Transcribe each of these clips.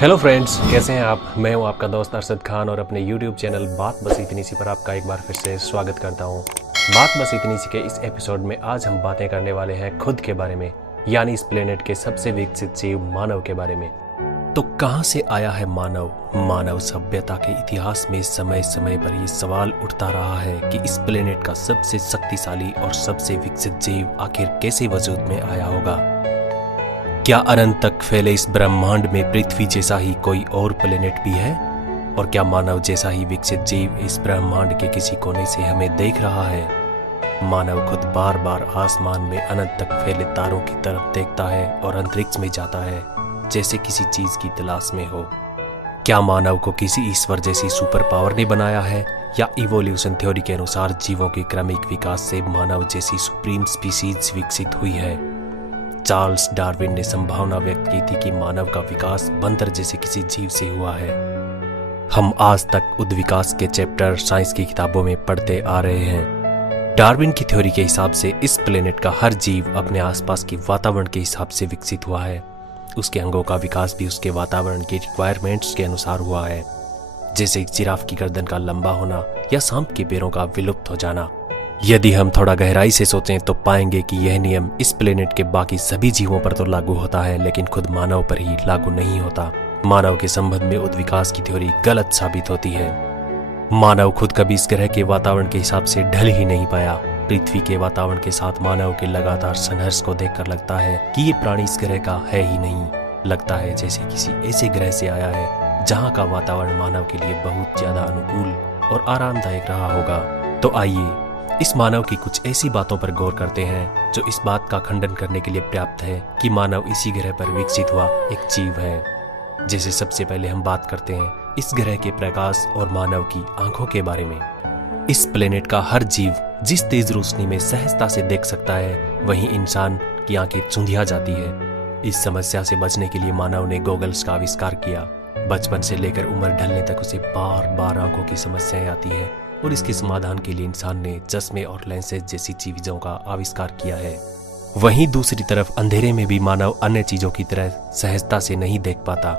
Hello friends, कैसे हैं आप। मैं हूं आपका दोस्त अरशद खान और अपने YouTube चैनल बात बस इतनी सी पर आपका एक बार फिर से स्वागत करता हूं। बात बस इतनी सी के इस एपिसोड में आज हम बातें करने वाले हैं खुद के बारे में, यानी इस प्लेनेट के सबसे विकसित जीव मानव के बारे में। तो कहां से आया है मानव सभ्यता के इतिहास में समय समय पर यह सवाल उठता रहा है कि इस प्लेनेट का सबसे शक्तिशाली और सबसे विकसित जीव आखिर कैसे वजूद में आया होगा। क्या अनंत तक फैले इस ब्रह्मांड में पृथ्वी जैसा ही कोई और प्लेनेट भी है, और क्या मानव जैसा ही विकसित जीव इस ब्रह्मांड के किसी कोने से हमें देख रहा है। मानव खुद बार बार आसमान में अनंत तक फैले तारों की तरफ देखता है और अंतरिक्ष में जाता है जैसे किसी चीज की तलाश में हो। क्या मानव को किसी ईश्वर जैसी सुपर पावर ने बनाया है, या इवोल्यूशन थ्योरी के अनुसार जीवों के क्रमिक विकास से मानव जैसी सुप्रीम स्पीसीज विकसित हुई है। चार्ल्स डार्विन ने संभावना व्यक्त की थी कि मानव का विकास बंदर जैसे किसी जीव से हुआ है। हम आज तक उद्विकास के चैप्टर साइंस की किताबों में पढ़ते आ रहे हैं। डार्विन की थ्योरी के हिसाब से इस प्लेनेट का हर जीव अपने आसपास के वातावरण के हिसाब से विकसित हुआ है। उसके अंगों का विकास भी उसके वातावरण के रिक्वायरमेंट्स के अनुसार हुआ है, जैसे जिराफ की गर्दन का लंबा होना या सांप के पैरों का विलुप्त हो जाना। यदि हम थोड़ा गहराई से सोचें तो पाएंगे कि यह नियम इस प्लेनेट के बाकी सभी जीवों पर तो लागू होता है, लेकिन खुद मानव पर ही लागू नहीं होता। मानव के संबंध में उद्विकास की थ्योरी गलत साबित होती है। मानव खुद कभी इस ग्रह के वातावरण के हिसाब से ढल ही नहीं पाया। पृथ्वी के वातावरण के साथ मानव के लगातार संघर्ष को देखकर लगता है कि ये प्राणी इस ग्रह का है ही नहीं। लगता है जैसे किसी ऐसे ग्रह से आया है जहाँ का वातावरण मानव के लिए बहुत ज्यादा अनुकूल और आरामदायक रहा होगा। तो आइए इस मानव की कुछ ऐसी बातों पर गौर करते हैं जो इस बात का खंडन करने के लिए पर्याप्त है कि मानव इसी ग्रह पर विकसित हुआ एक जीव है। जैसे सबसे पहले हम बात करते हैं इस ग्रह के प्रकाश और मानव की आंखों के बारे में। इस प्लेनेट का हर जीव जिस तेज रोशनी में सहजता से देख सकता है, वहीं इंसान की आंखें चुंधिया जाती है। इस समस्या से बचने के लिए मानव ने गॉगल्स का आविष्कार किया। बचपन से लेकर उम्र ढलने तक उसे बार बार आंखों की समस्याएं आती है और इसके समाधान के लिए इंसान ने चश्मे और लेंसेज जैसी चीजों का आविष्कार किया है। वहीं दूसरी तरफ अंधेरे में भी मानव अन्य चीजों की तरह सहजता से नहीं देख पाता।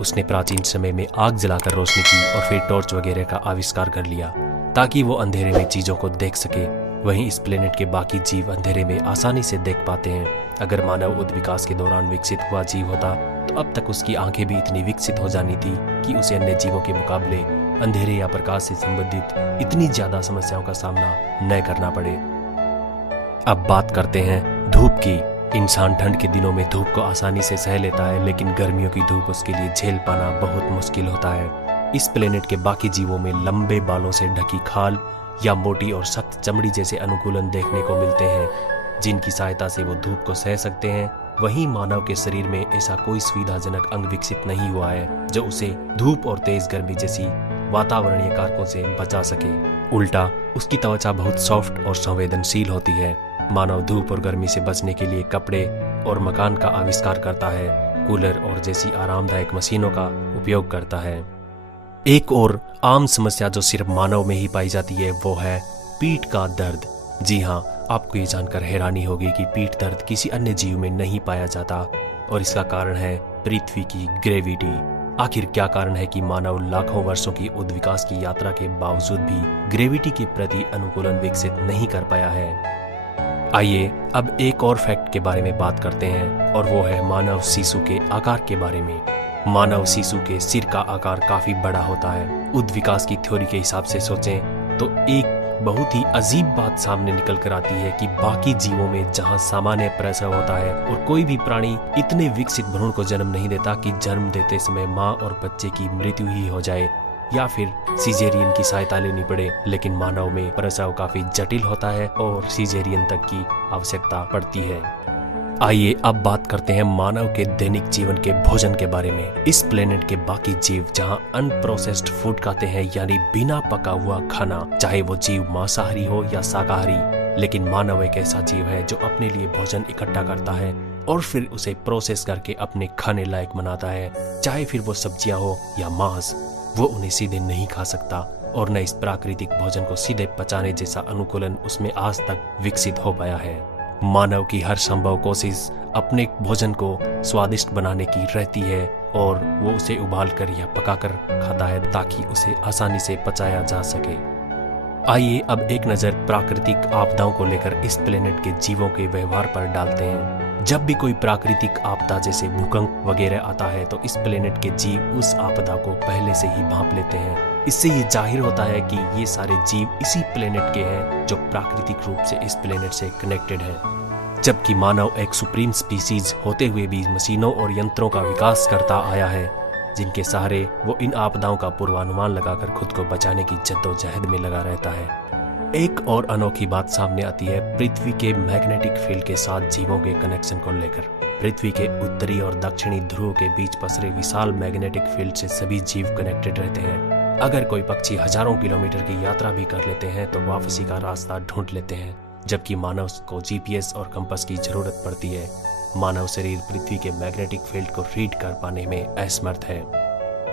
उसने प्राचीन समय में आग जलाकर रोशनी की और फिर टॉर्च वगैरह का आविष्कार कर लिया ताकि वो अंधेरे में चीजों को देख सके। वहीं इस प्लेनेट के बाकी जीव अंधेरे में आसानी से देख पाते हैं। अगर मानव उद्विकास के दौरान विकसित हुआ जीव होता तो अब तक उसकी आंखें भी इतनी विकसित हो जानी थी कि उसे अन्य जीवों के मुकाबले अंधेरे या प्रकाश से संबंधित इतनी ज्यादा समस्याओं का सामना न करना पड़े। अब बात करते हैं धूप की। इंसान ठंड के दिनों में धूप को आसानी से सह लेता है, लेकिन गर्मियों की धूप उसके लिए झेल पाना बहुत मुश्किल होता है। इस प्लेनेट के बाकी जीवों में लंबे बालों से ढकी खाल या मोटी और सख्त चमड़ी जैसे अनुकूलन देखने को मिलते हैं, जिनकी सहायता से वो धूप को सह सकते हैं। वहीं मानव के शरीर में ऐसा कोई सुविधाजनक अंग विकसित नहीं हुआ है जो उसे धूप और तेज गर्मी जैसी वातावरणीय कारकों से बचा सके। उल्टा उसकी त्वचा बहुत सॉफ्ट और संवेदनशील होती है। मानव धूप और गर्मी से बचने के लिए कपड़े और मकान का आविष्कार करता है, कूलर और जैसी आरामदायक मशीनों का उपयोग करता है। एक और आम समस्या जो सिर्फ मानव में ही पाई जाती है वो है पीठ का दर्द। जी हाँ, आपको ये जानकर हैरानी होगी कि पीठ दर्द किसी अन्य जीव में नहीं पाया जाता, और इसका कारण है पृथ्वी की ग्रेविटी। आखिर क्या कारण है कि मानव लाखों वर्षों की उद्विकास की यात्रा के बावजूद भी ग्रेविटी के प्रति अनुकूलन विकसित नहीं कर पाया है। आइए अब एक और फैक्ट के बारे में बात करते हैं, और वो है मानव शिशु के आकार के बारे में। मानव शिशु के सिर का आकार काफी बड़ा होता है। उद्विकास की थ्योरी के हिसाब से सोचें तो एक बहुत ही अजीब बात सामने निकल कर आती है कि बाकी जीवों में जहां सामान्य प्रसव होता है और कोई भी प्राणी इतने विकसित भ्रूण को जन्म नहीं देता कि जन्म देते समय माँ और बच्चे की मृत्यु ही हो जाए या फिर सिजेरियन की सहायता लेनी पड़े, लेकिन मानव में प्रसव काफी जटिल होता है और सिजेरियन तक की आवश्यकता पड़ती है। आइए अब बात करते हैं मानव के दैनिक जीवन के भोजन के बारे में। इस प्लेनेट के बाकी जीव जहां अनप्रोसेस्ड फूड खाते हैं, यानी बिना पका हुआ खाना, चाहे वो जीव मांसाहारी हो या शाकाहारी, लेकिन मानव एक ऐसा जीव है जो अपने लिए भोजन इकट्ठा करता है और फिर उसे प्रोसेस करके अपने खाने लायक बनाता है। चाहे फिर वो सब्जियां हो या मांस, वो उन्हें सीधे नहीं खा सकता और न इस प्राकृतिक भोजन को सीधे पचाने जैसा अनुकूलन उसमें आज तक विकसित हो पाया है। मानव की हर संभव कोशिश अपने भोजन को स्वादिष्ट बनाने की रहती है और वो उसे उबाल कर या पकाकर खाता है ताकि उसे आसानी से पचाया जा सके। आइए अब एक नज़र प्राकृतिक आपदाओं को लेकर इस प्लेनेट के जीवों के व्यवहार पर डालते हैं। जब भी कोई प्राकृतिक आपदा जैसे भूकंप वगैरह आता है तो इस प्लेनेट के जीव उस आपदा को पहले से ही भांप लेते हैं। इससे ये जाहिर होता है कि ये सारे जीव इसी प्लेनेट के हैं जो प्राकृतिक रूप से इस प्लेनेट से कनेक्टेड है। जबकि मानव एक सुप्रीम स्पीसीज होते हुए भी मशीनों और यंत्रों का विकास करता आया है जिनके सहारे वो इन आपदाओं का पूर्वानुमान लगाकर खुद को बचाने की जद्दोजहद में लगा रहता है। एक और अनोखी बात सामने आती है पृथ्वी के मैग्नेटिक फील्ड के साथ जीवों के कनेक्शन को लेकर। पृथ्वी के उत्तरी और दक्षिणी ध्रुव के बीच पसरे विशाल मैग्नेटिक फील्ड से सभी जीव कनेक्टेड रहते हैं। अगर कोई पक्षी हजारों किलोमीटर की यात्रा भी कर लेते हैं तो वापसी का रास्ता ढूंढ लेते हैं, जबकि मानव को जीपीएस और कंपास की जरूरत पड़ती है। मानव शरीर पृथ्वी के मैग्नेटिक फील्ड को रीड कर पाने में असमर्थ है।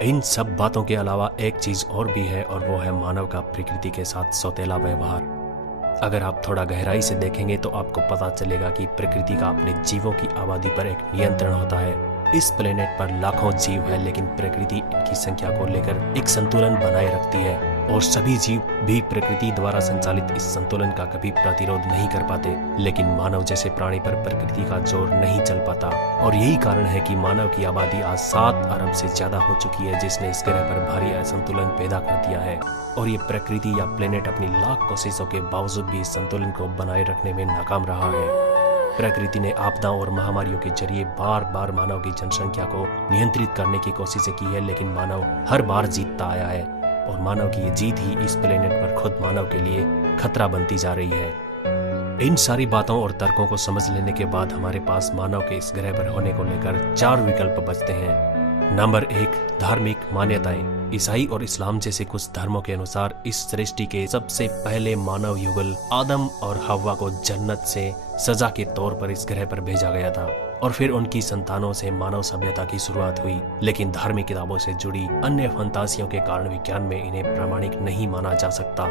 इन सब बातों के अलावा एक चीज और भी है और वो है मानव का प्रकृति के साथ सौतेला व्यवहार। अगर आप थोड़ा गहराई से देखेंगे तो आपको पता चलेगा कि प्रकृति का अपने जीवों की आबादी पर एक नियंत्रण होता है। इस प्लेनेट पर लाखों जीव है लेकिन प्रकृति इनकी संख्या को लेकर एक संतुलन बनाए रखती है और सभी जीव भी प्रकृति द्वारा संचालित इस संतुलन का कभी प्रतिरोध नहीं कर पाते। लेकिन मानव जैसे प्राणी पर प्रकृति का जोर नहीं चल पाता और यही कारण है कि मानव की आबादी आज 7 अरब से ज्यादा हो चुकी है, जिसने इस ग्रह पर भारी असंतुलन पैदा कर दिया है। और ये प्रकृति या प्लेनेट अपनी लाख कोशिशों के बावजूद भी इस संतुलन को बनाए रखने में नाकाम रहा है। प्रकृति ने आपदाओं और महामारियों के जरिए बार बार मानव की जनसंख्या को नियंत्रित करने की कोशिशें की है, लेकिन मानव हर बार जीतता आया है और मानव की ये जीत ही इस प्लेनेट पर खुद मानव के लिए खतरा बनती जा रही है। इन सारी बातों और तर्कों को समझ लेने के बाद हमारे पास मानव के इस ग्रह पर होने को लेकर 4 विकल्प बचते हैं। नंबर 1, धार्मिक मान्यताएं। ईसाई और इस्लाम जैसे कुछ धर्मों के अनुसार इस सृष्टि के सबसे पहले मानव युगल आदम और हव्वा को जन्नत से सजा के तौर पर इस ग्रह पर भेजा गया था और फिर उनकी संतानों से मानव सभ्यता की शुरुआत हुई। लेकिन धार्मिक किताबों से जुड़ी अन्य फंतासियों के कारण विज्ञान में इन्हें प्रामाणिक नहीं माना जा सकता।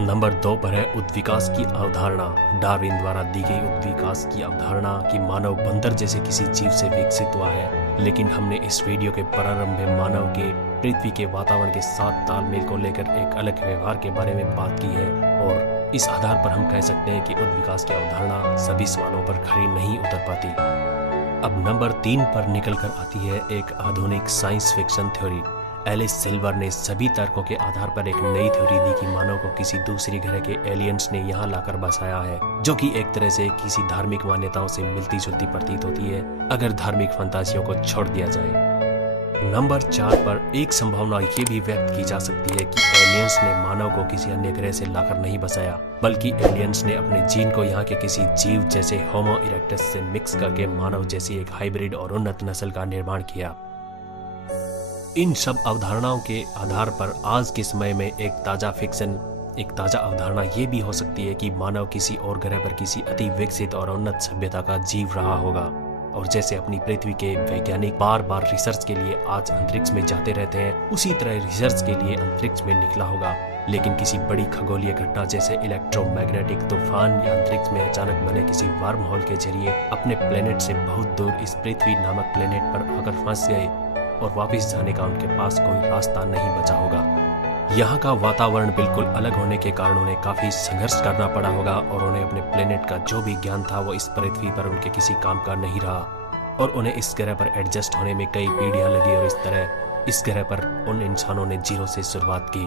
नंबर 2 पर है उद्विकास की अवधारणा। डार्विन द्वारा दी गई उद्विकास की अवधारणा कि मानव बंदर जैसे किसी जीव से विकसित हुआ है, लेकिन हमने इस वीडियो के प्रारंभ में मानव के पृथ्वी के वातावरण के साथ तालमेल को लेकर एक अलग व्यवहार के बारे में बात की है और इस आधार पर हम कह सकते हैं कि उद्विकास की अवधारणा सभी सवालों पर खरी नहीं उतर पाती। अब नंबर 3 पर निकल कर आती है एक आधुनिक science fiction theory. Ellis Silver ने सभी तर्कों के आधार पर एक नई थ्योरी दी कि मानव को किसी दूसरी ग्रह के एलियंस ने यहाँ लाकर बसाया है, जो कि एक तरह से किसी धार्मिक मान्यताओं से मिलती जुलती प्रतीत होती है अगर धार्मिक फंतासियों को छोड़ दिया जाए। नंबर 4 पर एक संभावना ये भी व्यक्त की जा सकती है कि एलियंस ने मानव को किसी अन्य ग्रह से लाकर नहीं बसाया, बल्कि एलियंस ने अपने जीन को यहाँ के किसी जीव जैसे होमो इरेक्टस से मिक्स करके मानव जैसी एक हाइब्रिड और उन्नत नस्ल का निर्माण किया। इन सब अवधारणाओं के आधार पर आज के समय में एक ताजा अवधारणा ये भी हो सकती है कि मानव किसी और ग्रह पर किसी अति विकसित और उन्नत सभ्यता का जीव रहा होगा। और जैसे अपनी पृथ्वी के वैज्ञानिक बार बार रिसर्च के लिए आज अंतरिक्ष में जाते रहते हैं, उसी तरह रिसर्च के लिए अंतरिक्ष में निकला होगा, लेकिन किसी बड़ी खगोलीय घटना जैसे इलेक्ट्रोमैग्नेटिक तूफान या अंतरिक्ष में अचानक बने किसी वार्म होल के जरिए अपने प्लेनेट से बहुत दूर इस पृथ्वी नामक प्लेनेट पर आकर फंस गए और वापस जाने का उनके पास कोई रास्ता नहीं बचा होगा। यहाँ का वातावरण बिल्कुल अलग होने के कारण उन्हें काफी संघर्ष करना पड़ा होगा और उन्हें अपने प्लेनेट का जो भी ज्ञान था वो इस पृथ्वी पर उनके किसी काम का नहीं रहा और उन्हें इस ग्रह पर एडजस्ट होने में कई पीढ़ियां लगी और इस तरह इस ग्रह पर उन इंसानों ने जीरो से शुरुआत की।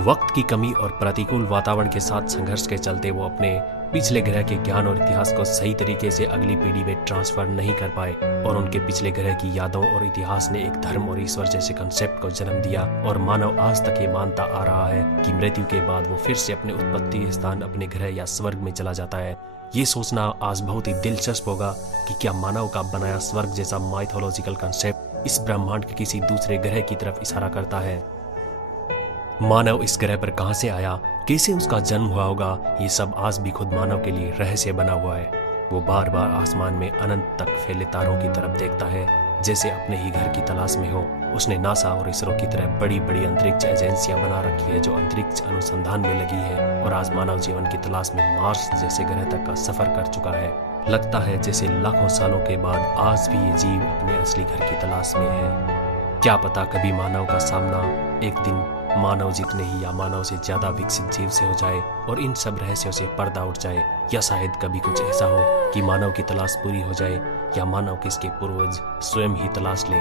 वक्त की कमी और प्रतिकूल वातावरण के साथ संघर्ष के चलते वो अपने पिछले ग्रह के ज्ञान और इतिहास को सही तरीके से अगली पीढ़ी में ट्रांसफर नहीं कर पाए और उनके पिछले ग्रह की यादों और इतिहास ने एक धर्म और ईश्वर जैसे कंसेप्ट को जन्म दिया और मानव आज तक ये मानता आ रहा है कि मृत्यु के बाद वो फिर से अपने उत्पत्ति स्थान अपने ग्रह या स्वर्ग में चला जाता है। ये सोचना आज बहुत ही दिलचस्प होगा कि क्या मानव का बनाया स्वर्ग जैसा माइथोलॉजिकल कंसेप्ट इस ब्रह्मांड के किसी दूसरे ग्रह की तरफ इशारा करता है। मानव इस ग्रह पर कहां से आया, कैसे उसका जन्म हुआ होगा, ये सब आज भी खुद मानव के लिए रहस्य बना हुआ है। वो बार बार आसमान में अनंत तक फैले तारों की तरफ देखता है जैसे अपने ही घर की तलाश में हो, उसने नासा और इसरो की तरह बड़ी बड़ी अंतरिक्ष एजेंसियां बना रखी है जो अंतरिक्ष अनुसंधान में लगी है और आज मानव जीवन की तलाश में मार्स जैसे ग्रह तक का सफर कर चुका है। लगता है जैसे लाखों सालों के बाद आज भी ये जीव अपने असली घर की तलाश में है। क्या पता कभी मानव का सामना एक दिन मानव जितने ही या मानव से ज्यादा विकसित जीव से हो जाए और इन सब रहस्यों से पर्दा उठ जाए, या शायद कभी कुछ ऐसा हो कि मानव की तलाश पूरी हो जाए या मानव के इसके पूर्वज स्वयं ही तलाश ले।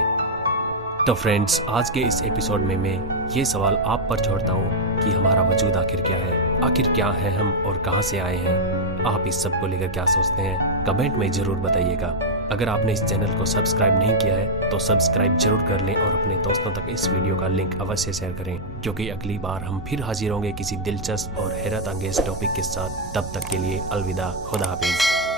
तो फ्रेंड्स, आज के इस एपिसोड में मैं ये सवाल आप पर छोड़ता हूँ कि हमारा वजूद आखिर क्या है, आखिर क्या है हम और कहाँ से आए हैं। आप इस सब को लेकर क्या सोचते हैं कमेंट में जरूर बताइएगा। अगर आपने इस चैनल को सब्सक्राइब नहीं किया है तो सब्सक्राइब जरूर कर लें और अपने दोस्तों तक इस वीडियो का लिंक अवश्य शेयर करें, क्योंकि अगली बार हम फिर हाजिर होंगे किसी दिलचस्प और हैरत अंगेज टॉपिक के साथ। तब तक के लिए अलविदा, खुदा हाफिज।